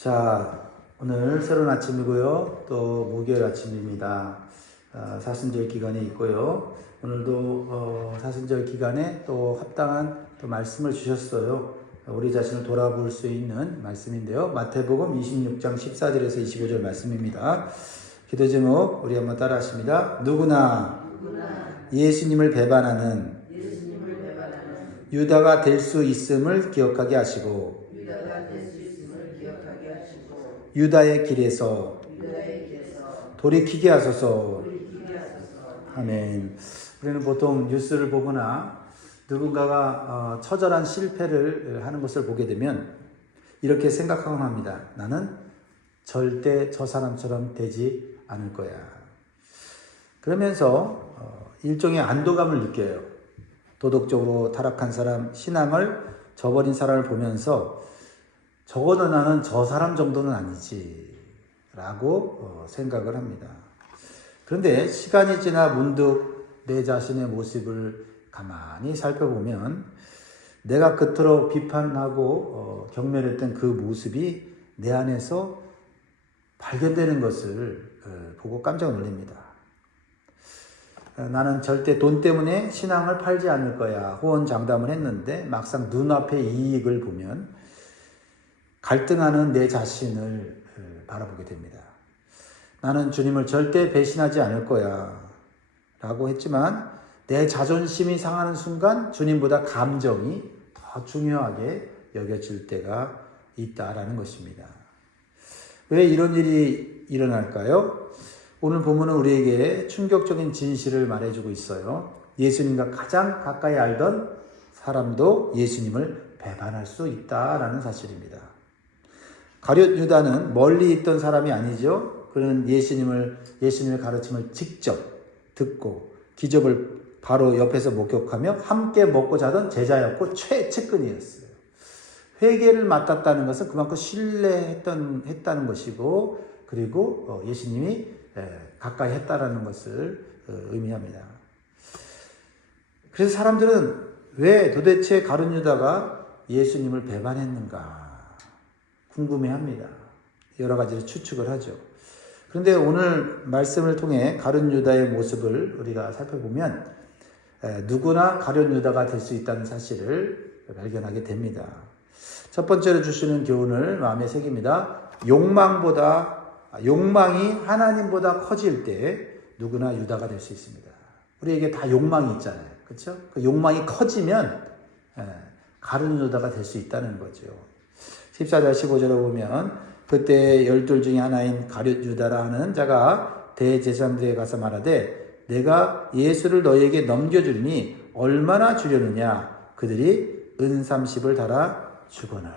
자, 오늘 새로운 아침이고요. 또 목요일 아침입니다. 사순절 기간에 있고요. 오늘도 사순절 기간에 또 합당한 또 말씀을 주셨어요. 우리 자신을 돌아볼 수 있는 말씀인데요. 마태복음 26장 14절에서 25절 말씀입니다. 기도 제목 우리 한번 따라 하십니다. 누구나 예수님을 배반하는 유다가 될 수 있음을 기억하게 하시고 유다의 길에서 돌이키게 하소서. 아멘. 우리는 보통 뉴스를 보거나 누군가가 처절한 실패를 하는 것을 보게 되면 이렇게 생각하곤 합니다. 나는 절대 저 사람처럼 되지 않을 거야. 그러면서 일종의 안도감을 느껴요. 도덕적으로 타락한 사람, 신앙을 저버린 사람을 보면서 적어도 나는 저 사람 정도는 아니지 라고 생각을 합니다. 그런데 시간이 지나 문득 내 자신의 모습을 가만히 살펴보면 내가 그토록 비판하고 경멸했던 그 모습이 내 안에서 발견되는 것을 보고 깜짝 놀랍니다. 나는 절대 돈 때문에 신앙을 팔지 않을 거야 호언장담을 했는데 막상 눈앞의 이익을 보면 갈등하는 내 자신을 바라보게 됩니다. 나는 주님을 절대 배신하지 않을 거야 라고 했지만 내 자존심이 상하는 순간 주님보다 감정이 더 중요하게 여겨질 때가 있다라는 것입니다. 왜 이런 일이 일어날까요? 오늘 본문은 우리에게 충격적인 진실을 말해주고 있어요. 예수님과 가장 가까이 알던 사람도 예수님을 배반할 수 있다라는 사실입니다. 가룟 유다는 멀리 있던 사람이 아니죠. 그는 예수님의 가르침을 직접 듣고 기적을 바로 옆에서 목격하며 함께 먹고 자던 제자였고 최측근이었어요. 회개를 맡았다는 것은 그만큼 신뢰했다는 것이고 그리고 예수님이 가까이 했다라는 것을 의미합니다. 그래서 사람들은 왜 도대체 가룟 유다가 예수님을 배반했는가 궁금해합니다. 여러 가지로 추측을 하죠. 그런데 오늘 말씀을 통해 가룟 유다의 모습을 우리가 살펴보면 누구나 가룟 유다가 될 수 있다는 사실을 발견하게 됩니다. 첫 번째로 주시는 교훈을 마음에 새깁니다. 욕망이 하나님보다 커질 때 누구나 유다가 될 수 있습니다. 우리에게 다 욕망이 있잖아요. 그렇죠? 그 욕망이 커지면 가룟 유다가 될 수 있다는 거죠. 14절 15절에 보면 그때 12 중에 하나인 가룟 유다라 하는 자가 대제사장들에게 가서 말하되 내가 예수를 너희에게 넘겨주리니 얼마나 주려느냐 그들이 은 30을 달아 주거늘.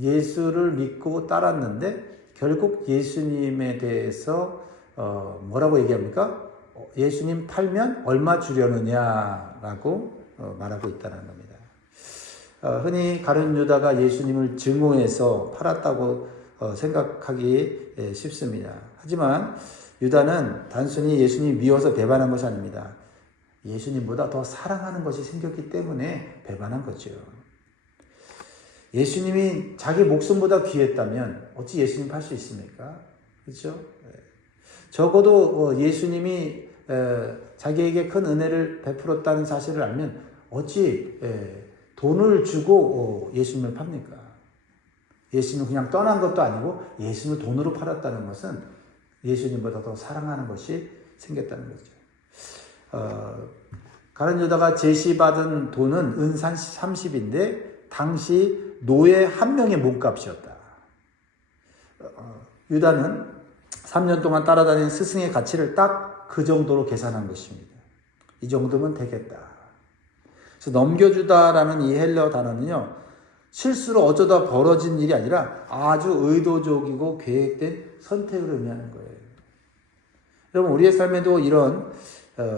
예수를 믿고 따랐는데 결국 예수님에 대해서 뭐라고 얘기합니까? 예수님 팔면 얼마 주려느냐라고 말하고 있다는 겁니다. 흔히 가룟 유다가 예수님을 증오해서 팔았다고 생각하기 쉽습니다. 하지만 유다는 단순히 예수님 미워서 배반한 것이 아닙니다. 예수님보다 더 사랑하는 것이 생겼기 때문에 배반한 거죠. 예수님이 자기 목숨보다 귀했다면 어찌 예수님 팔 수 있습니까? 그렇죠? 적어도 예수님이 자기에게 큰 은혜를 베풀었다는 사실을 알면 어찌 돈을 주고 예수님을 팝니까? 예수님은 그냥 떠난 것도 아니고 예수님을 돈으로 팔았다는 것은 예수님보다 더 사랑하는 것이 생겼다는 거죠. 가룟 유다가 제시받은 돈은 은 30인데 당시 노예 한 명의 몸값이었다. 유다는 3년 동안 따라다닌 스승의 가치를 딱 그 정도로 계산한 것입니다. 이 정도면 되겠다. 그래서 넘겨주다라는 이 헬러 단어는요, 실수로 어쩌다 벌어진 일이 아니라 아주 의도적이고 계획된 선택을 의미하는 거예요. 여러분, 우리의 삶에도 이런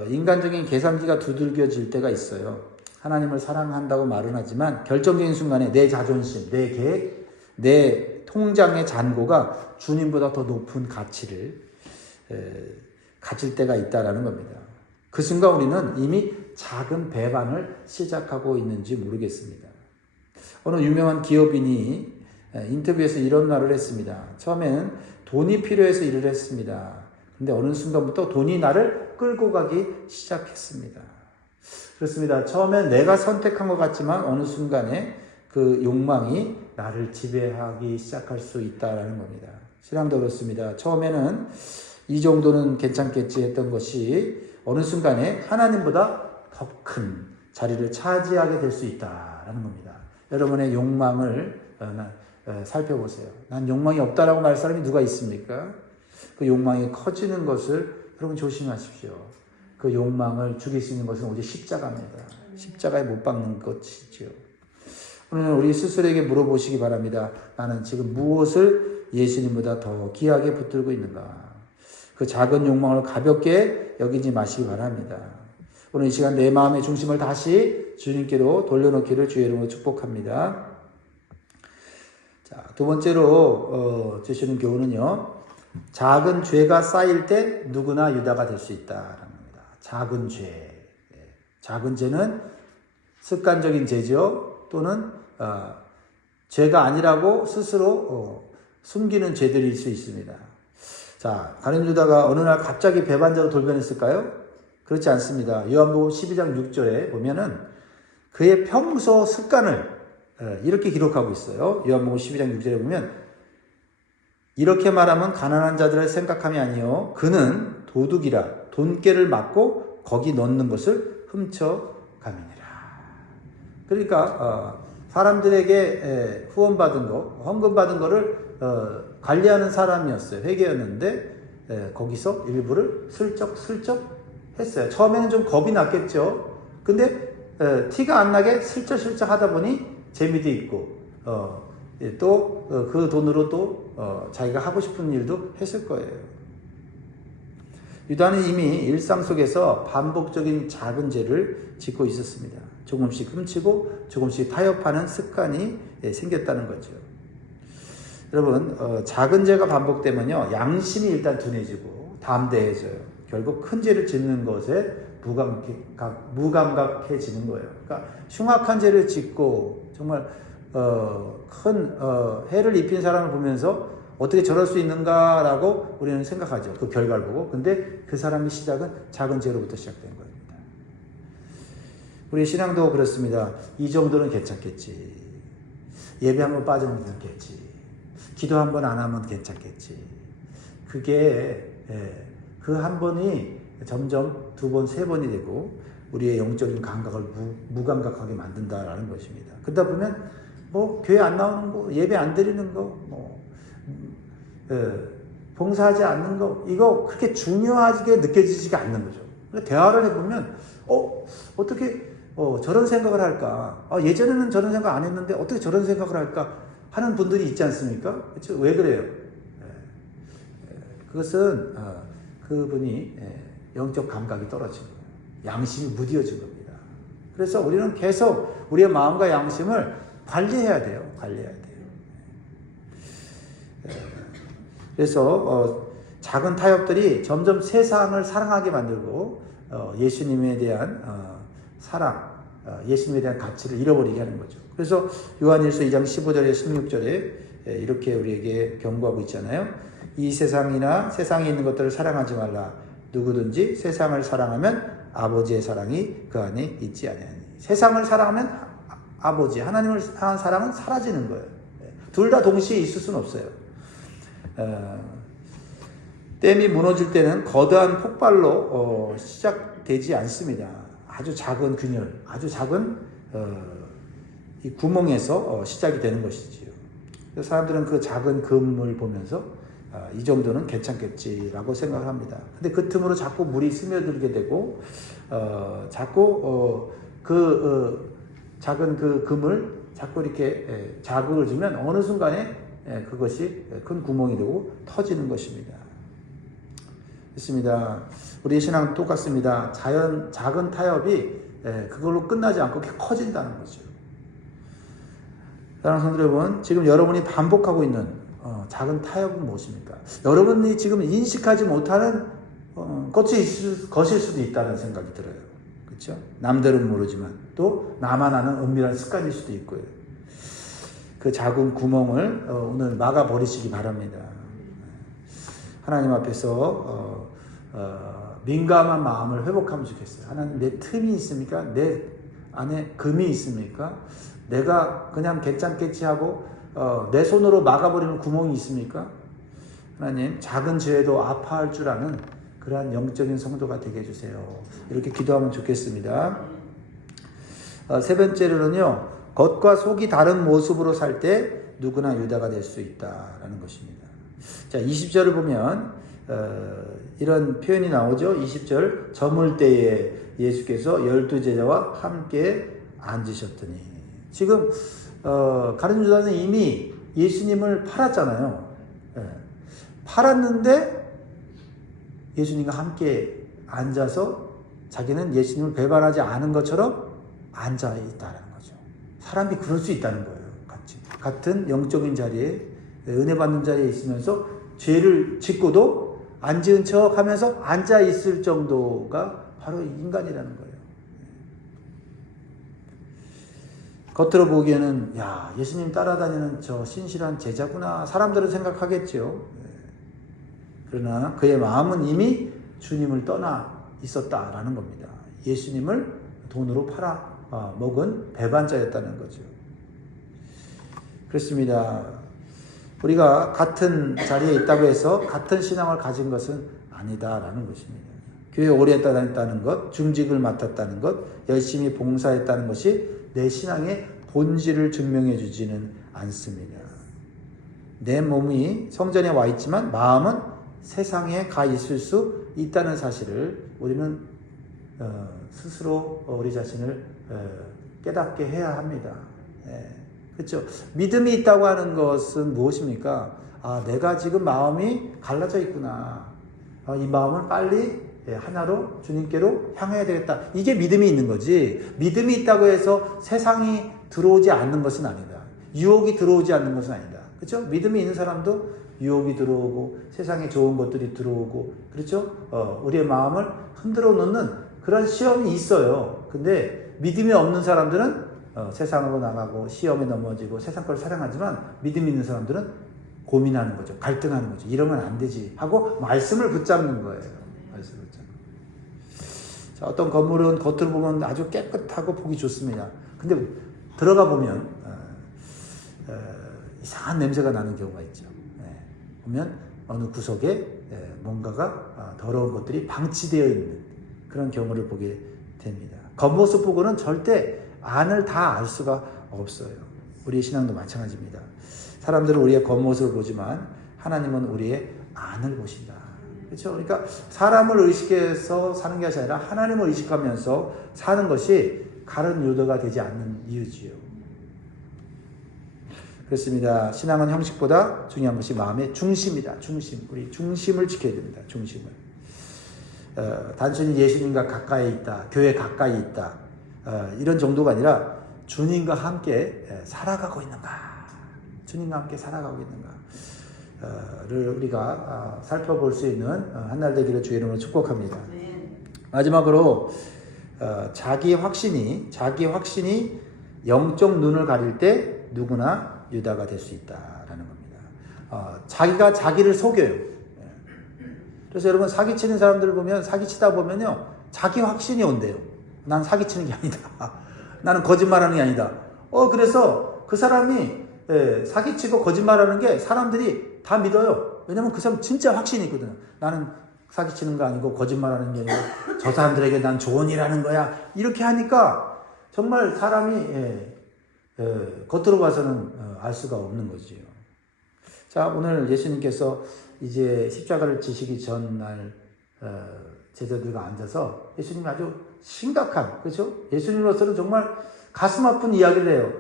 인간적인 계산기가 두들겨질 때가 있어요. 하나님을 사랑한다고 말은 하지만 결정적인 순간에 내 자존심, 내 계획, 내 통장의 잔고가 주님보다 더 높은 가치를 가질 때가 있다라는 겁니다. 그 순간 우리는 이미 작은 배반을 시작하고 있는지 모르겠습니다. 어느 유명한 기업인이 인터뷰에서 이런 말을 했습니다. 처음에는 돈이 필요해서 일을 했습니다. 근데 어느 순간부터 돈이 나를 끌고 가기 시작했습니다. 그렇습니다. 처음엔 내가 선택한 것 같지만 어느 순간에 그 욕망이 나를 지배하기 시작할 수 있다는 겁니다. 신앙도 그렇습니다. 처음에는 이 정도는 괜찮겠지 했던 것이 어느 순간에 하나님보다 더 큰 자리를 차지하게 될 수 있다는 겁니다. 여러분의 욕망을 살펴보세요. 난 욕망이 없다라고 말할 사람이 누가 있습니까? 그 욕망이 커지는 것을 여러분 조심하십시오. 그 욕망을 죽일 수 있는 것은 오직 십자가입니다. 십자가에 못 박는 것이죠. 오늘 우리 스스로에게 물어보시기 바랍니다. 나는 지금 무엇을 예수님보다 더 귀하게 붙들고 있는가? 그 작은 욕망을 가볍게 여기지 마시기 바랍니다. 오늘 이 시간 내 마음의 중심을 다시 주님께로 돌려놓기를 주의 이름으로 축복합니다. 자, 두 번째로 주시는 교훈은요. 작은 죄가 쌓일 때 누구나 유다가 될 수 있다라는 겁니다. 작은 죄. 작은 죄는 습관적인 죄죠. 또는 죄가 아니라고 스스로 숨기는 죄들일 수 있습니다. 자, 가룟 유다가 어느 날 갑자기 배반자로 돌변했을까요? 그렇지 않습니다. 요한복음 12장 6절에 보면은 그의 평소 습관을 이렇게 기록하고 있어요. 요한복음 12장 6절에 보면 이렇게 말하면 가난한 자들을 생각함이 아니요 그는 도둑이라 돈깨를 맞고 거기 넣는 것을 훔쳐가느니라. 그러니까 사람들에게 후원받은 거, 헌금 받은 거를 관리하는 사람이었어요. 회계였는데 거기서 일부를 슬쩍 했어요. 처음에는 좀 겁이 났겠죠. 근데 티가 안 나게 슬쩍 하다 보니 재미도 있고 또 그 돈으로 또 자기가 하고 싶은 일도 했을 거예요. 유다는 이미 일상 속에서 반복적인 작은 죄를 짓고 있었습니다. 조금씩 훔치고 조금씩 타협하는 습관이 생겼다는 거죠. 여러분, 작은 죄가 반복되면요, 양심이 일단 둔해지고 담대해져요. 결국 큰 죄를 짓는 것에 무감각해지는 거예요. 그러니까 흉악한 죄를 짓고 정말 큰 해를 입힌 사람을 보면서 어떻게 저럴 수 있는가라고 우리는 생각하죠. 그 결과를 보고. 근데 그 사람의 시작은 작은 죄로부터 시작된 겁니다. 우리 신앙도 그렇습니다. 이 정도는 괜찮겠지. 예배 한번 빠지면 괜찮겠지. 기도 한번 안 하면 괜찮겠지. 그게 그 한 번이 점점 두 번, 세 번이 되고 우리의 영적인 감각을 무감각하게 만든다라는 것입니다. 그러다 보면 뭐 교회 안 나오는 거, 예배 안 드리는 거, 봉사하지 않는 거, 이거 그렇게 중요하게 느껴지지가 않는 거죠. 대화를 해보면 어떻게 저런 생각을 할까? 예전에는 저런 생각 안 했는데 어떻게 저런 생각을 할까? 하는 분들이 있지 않습니까? 그렇죠? 왜 그래요? 그것은 그분이 영적 감각이 떨어진 거예요. 양심이 무뎌진 겁니다. 그래서 우리는 계속 우리의 마음과 양심을 관리해야 돼요. 그래서 작은 타협들이 점점 세상을 사랑하게 만들고 예수님에 대한 사랑, 예수님에 대한 가치를 잃어버리게 하는 거죠. 그래서 요한일서 2장 15절에 16절에 이렇게 우리에게 경고하고 있잖아요. 이 세상이나 세상에 있는 것들을 사랑하지 말라. 누구든지 세상을 사랑하면 아버지의 사랑이 그 안에 있지 아니하니. 세상을 사랑하면 아버지, 하나님을 향한 사랑은 사라지는 거예요. 둘 다 동시에 있을 수는 없어요. 댐이 무너질 때는 거대한 폭발로 시작되지 않습니다. 아주 작은 균열, 아주 작은 이 구멍에서 시작이 되는 것이지요. 사람들은 그 작은 금을 보면서 이 정도는 괜찮겠지라고 생각을 합니다. 근데 그 틈으로 자꾸 물이 스며들게 되고 자꾸 작은 그 금을 자꾸 이렇게 자극을 주면 어느 순간에 그것이 큰 구멍이 되고 터지는 것입니다. 그렇습니다. 우리의 신앙은 똑같습니다. 작은 타협이 그걸로 끝나지 않고 커진다는 거죠. 사랑하는 성도 여러분, 지금 여러분이 반복하고 있는 작은 타협은 무엇입니까? 여러분이 지금 인식하지 못하는 것일 수도 있다는 생각이 들어요. 그렇죠? 남들은 모르지만 또 나만 아는 은밀한 습관일 수도 있고요. 그 작은 구멍을 오늘 막아버리시기 바랍니다. 하나님 앞에서 민감한 마음을 회복하면 좋겠어요. 하나님, 내 틈이 있습니까? 내 안에 금이 있습니까? 내가 그냥 개짱깨치 하고 내 손으로 막아버리는 구멍이 있습니까? 하나님, 작은 죄에도 아파할 줄 아는 그러한 영적인 성도가 되게 해주세요. 이렇게 기도하면 좋겠습니다. 세 번째로는요, 겉과 속이 다른 모습으로 살 때 누구나 유다가 될 수 있다라는 것입니다. 자, 20절을 보면 이런 표현이 나오죠. 20절, 저물 때에 예수께서 12제자와 함께 앉으셨더니. 지금 가룟 유다는 이미 예수님을 팔았잖아요. 팔았는데 예수님과 함께 앉아서 자기는 예수님을 배반하지 않은 것처럼 앉아 있다는 거죠. 사람이 그럴 수 있다는 거예요. 같은 영적인 자리에, 은혜 받는 자리에 있으면서 죄를 짓고도 안 지은 척 하면서 앉아 있을 정도가 바로 인간이라는 거예요. 겉으로 보기에는 야, 예수님 따라다니는 저 신실한 제자구나, 사람들은 생각하겠죠. 그러나 그의 마음은 이미 주님을 떠나 있었다라는 겁니다. 예수님을 돈으로 팔아 먹은 배반자였다는 거죠. 그렇습니다. 우리가 같은 자리에 있다고 해서 같은 신앙을 가진 것은 아니다라는 것입니다. 교회 오래 다녔다는 것, 중직을 맡았다는 것, 열심히 봉사했다는 것이 내 신앙의 본질을 증명해 주지는 않습니다. 내 몸이 성전에 와 있지만 마음은 세상에 가 있을 수 있다는 사실을 우리는 스스로 우리 자신을 깨닫게 해야 합니다. 그렇죠? 믿음이 있다고 하는 것은 무엇입니까? 아, 내가 지금 마음이 갈라져 있구나. 이 마음을 빨리 하나로 주님께로 향해야 되겠다. 이게 믿음이 있는 거지. 믿음이 있다고 해서 세상이 들어오지 않는 것은 아니다. 유혹이 들어오지 않는 것은 아니다. 그렇죠? 믿음이 있는 사람도 유혹이 들어오고 세상에 좋은 것들이 들어오고, 그렇죠? 우리의 마음을 흔들어 놓는 그런 시험이 있어요. 근데 믿음이 없는 사람들은 세상으로 나가고 시험에 넘어지고 세상 걸 사랑하지만, 믿음 있는 사람들은 고민하는 거죠. 갈등하는 거죠. 이러면 안 되지 하고 말씀을 붙잡는 거예요. 말씀을 붙잡는. 자, 어떤 건물은 겉으로 보면 아주 깨끗하고 보기 좋습니다. 근데 들어가 보면 이상한 냄새가 나는 경우가 있죠. 보면 어느 구석에 뭔가가 더러운 것들이 방치되어 있는 그런 경우를 보게 됩니다. 겉모습 보고는 절대 안을 다 알 수가 없어요. 우리의 신앙도 마찬가지입니다. 사람들은 우리의 겉모습을 보지만 하나님은 우리의 안을 보신다. 그렇죠? 그러니까 사람을 의식해서 사는 것이 아니라 하나님을 의식하면서 사는 것이 가룟 유다가 되지 않는 이유지요. 그렇습니다. 신앙은 형식보다 중요한 것이 마음의 중심이다. 중심. 우리 중심을 지켜야 됩니다. 중심을. 단순히 예수님과 가까이 있다, 교회 가까이 있다, 이런 정도가 아니라 주님과 함께 살아가고 있는가, 주님과 함께 살아가고 있는가를 우리가 살펴볼 수 있는 한 날 되기를 주의 이름으로 축복합니다. 마지막으로 자기 확신이 영적 눈을 가릴 때 누구나 유다가 될 수 있다라는 겁니다. 자기가 자기를 속여요. 그래서 여러분, 사기치는 사람들을 보면, 사기치다 보면요, 자기 확신이 온대요. 난 사기치는 게 아니다. 나는 거짓말하는 게 아니다. 그래서 그 사람이 사기치고 거짓말하는 게 사람들이 다 믿어요. 왜냐면 그 사람 진짜 확신이 있거든요. 나는 사기치는 거 아니고 거짓말하는 게 아니고 저 사람들에게 난 좋은 일 하는 거야. 이렇게 하니까 정말 사람이 겉으로 봐서는 알 수가 없는 거지요. 자, 오늘 예수님께서 이제 십자가를 지시기 전날 제자들과 앉아서 예수님이 아주 심각한, 그렇죠? 예수님으로서는 정말 가슴 아픈 이야기를 해요.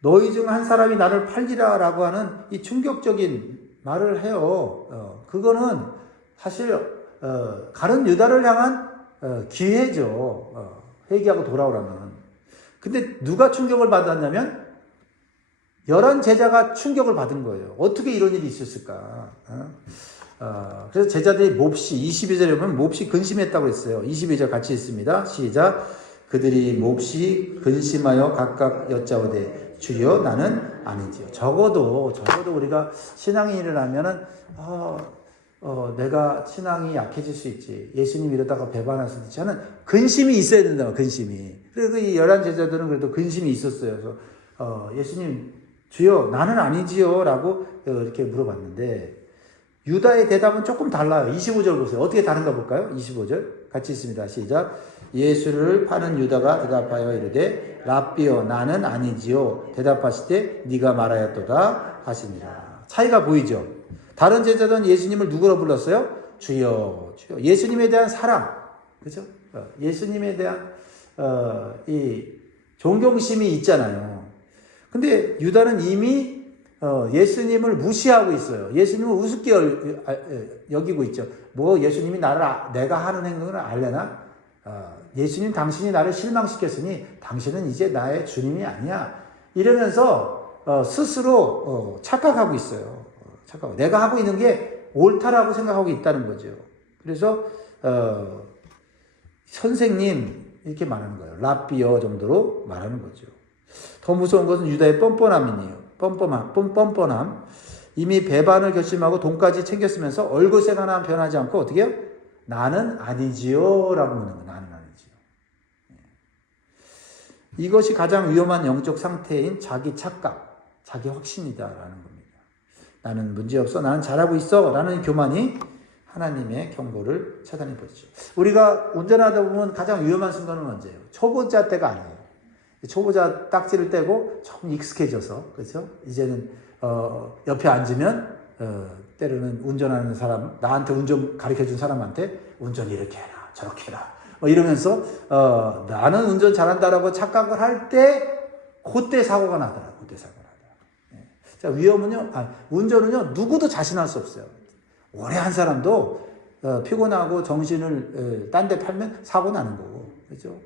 너희 중 한 사람이 나를 팔리라 라고 하는 이 충격적인 말을 해요. 그거는 사실 가룟 유다를 향한 기회죠. 회개하고 돌아오라는. 근데 누가 충격을 받았냐면 11 제자가 충격을 받은 거예요. 어떻게 이런 일이 있었을까? 그래서 제자들이 몹시, 22절에 보면 몹시 근심했다고 했어요. 22절 같이 있습니다. 시작. 그들이 몹시 근심하여 각각 여짜오되 주여 나는 아니지요. 적어도 우리가 신앙이 일어나면은 내가 신앙이 약해질 수 있지. 예수님 이러다가 배반할 수도 있지 하는 근심이 있어야 된다. 근심이. 그래서 이 11 제자들은 그래도 근심이 있었어요. 그래서 예수님 주여 나는 아니지요 라고 이렇게 물어봤는데 유다의 대답은 조금 달라요. 25절 보세요. 어떻게 다른가 볼까요? 25절 같이 있습니다. 시작. 예수를 파는 유다가 대답하여 이르되 랍비여 나는 아니지요. 대답하시되 네가 말하였도다 하시니라. 차이가 보이죠? 다른 제자들은 예수님을 누구로 불렀어요? 주여, 주여. 예수님에 대한 사랑, 그죠? 예수님에 대한 이 존경심이 있잖아요. 근데 유다는 이미 예수님을 무시하고 있어요. 예수님을 우습게 여기고 있죠. 뭐 예수님이 내가 하는 행동을 알려나? 예수님 당신이 나를 실망시켰으니 당신은 이제 나의 주님이 아니야. 이러면서 스스로 착각하고 있어요. 내가 하고 있는 게 옳다라고 생각하고 있다는 거죠. 그래서 선생님 이렇게 말하는 거예요. 랍비여 정도로 말하는 거죠. 더 무서운 것은 유다의 뻔뻔함이에요. 뻔뻔함. 이미 배반을 결심하고 돈까지 챙겼으면서 얼굴색 하나 변하지 않고 어떻게 해요? 나는 아니지요 라고 묻는 거예요. 나는 아니지요. 이것이 가장 위험한 영적 상태인 자기 착각, 자기 확신이다라는 겁니다. 나는 문제없어, 나는 잘하고 있어 라는 교만이 하나님의 경고를 차단해 버리죠. 우리가 운전하다 보면 가장 위험한 순간은 언제예요? 초보자 때가 아니에요. 초보자 딱지를 떼고 조금 익숙해져서, 그렇죠? 이제는 옆에 앉으면 때로는 운전하는 사람, 나한테 운전 가르쳐준 사람한테 운전 이렇게 해라 저렇게 해라 이러면서 나는 운전 잘한다라고 착각을 할 때 그때 사고가 나더라. 자, 위험은요, 운전은요 누구도 자신할 수 없어요. 오래 한 사람도 피곤하고 정신을 딴 데 팔면 사고 나는 거고, 그렇죠?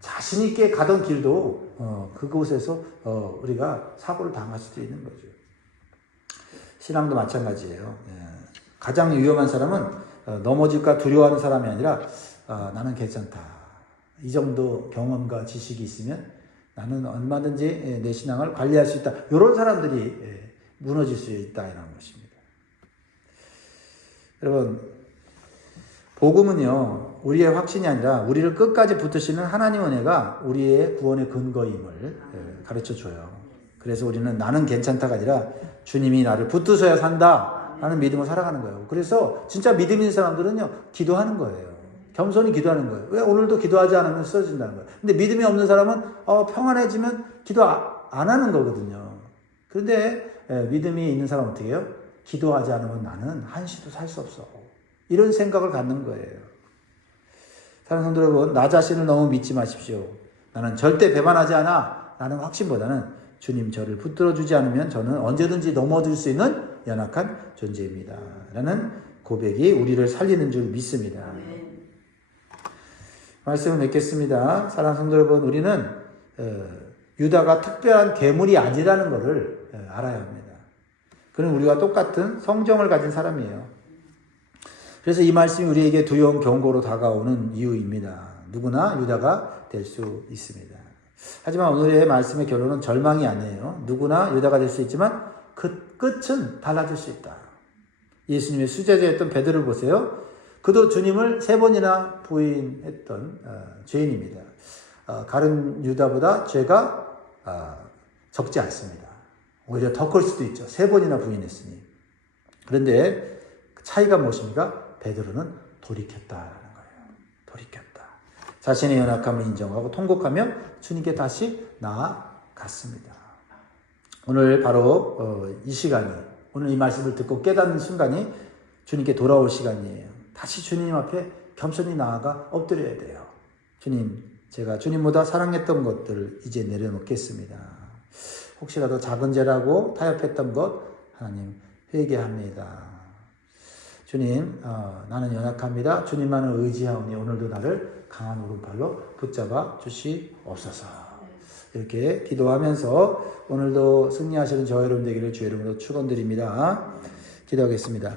자신 있게 가던 길도 그곳에서 우리가 사고를 당할 수도 있는 거죠. 신앙도 마찬가지예요. 가장 위험한 사람은 넘어질까 두려워하는 사람이 아니라 나는 괜찮다. 이 정도 경험과 지식이 있으면 나는 얼마든지 내 신앙을 관리할 수 있다. 이런 사람들이 무너질 수 있다는 것입니다. 여러분, 복음은요, 우리의 확신이 아니라 우리를 끝까지 붙드시는 하나님의 은혜가 우리의 구원의 근거임을 가르쳐 줘요. 그래서 우리는 나는 괜찮다가 아니라 주님이 나를 붙드셔야 산다 라는 믿음으로 살아가는 거예요. 그래서 진짜 믿음 있는 사람들은요, 기도하는 거예요. 겸손히 기도하는 거예요. 왜? 오늘도 기도하지 않으면 쓰러진다는 거예요. 근데 믿음이 없는 사람은 평안해지면 기도 안 하는 거거든요. 그런데 믿음이 있는 사람은 어떻게 해요? 기도하지 않으면 나는 한시도 살 수 없어. 이런 생각을 갖는 거예요. 사랑하는 성도 여러분, 나 자신을 너무 믿지 마십시오. 나는 절대 배반하지 않아. 라는 확신보다는 주님 저를 붙들어주지 않으면 저는 언제든지 넘어질 수 있는 연약한 존재입니다. 라는 고백이 우리를 살리는 줄 믿습니다. 말씀을 맺겠습니다. 사랑하는 성도 여러분, 우리는 유다가 특별한 괴물이 아니라는 것을 알아야 합니다. 그는 우리와 똑같은 성정을 가진 사람이에요. 그래서 이 말씀이 우리에게 두려운 경고로 다가오는 이유입니다. 누구나 유다가 될 수 있습니다. 하지만 오늘의 말씀의 결론은 절망이 아니에요. 누구나 유다가 될 수 있지만 그 끝은 달라질 수 있다. 예수님의 수제자였던 베드로를 보세요. 그도 주님을 3번이나 부인했던 죄인입니다. 다른 유다보다 죄가 적지 않습니다. 오히려 더 클 수도 있죠. 3번이나 부인했으니. 그런데 차이가 무엇입니까? 베드로는 돌이켰다라는 거예요. 돌이켰다. 자신의 연약함을 인정하고 통곡하며 주님께 다시 나아갔습니다. 오늘 바로 이 시간이, 오늘 이 말씀을 듣고 깨닫는 순간이 주님께 돌아올 시간이에요. 다시 주님 앞에 겸손히 나아가 엎드려야 돼요. 주님, 제가 주님보다 사랑했던 것들을 이제 내려놓겠습니다. 혹시라도 작은 죄라고 타협했던 것 하나님 회개합니다. 주님, 나는 연약합니다. 주님만을 의지하오니 오늘도 나를 강한 오른팔로 붙잡아 주시옵소서. 이렇게 기도하면서 오늘도 승리하시는 저와 여러분 되기를 주의 이름으로 축원드립니다. 기도하겠습니다.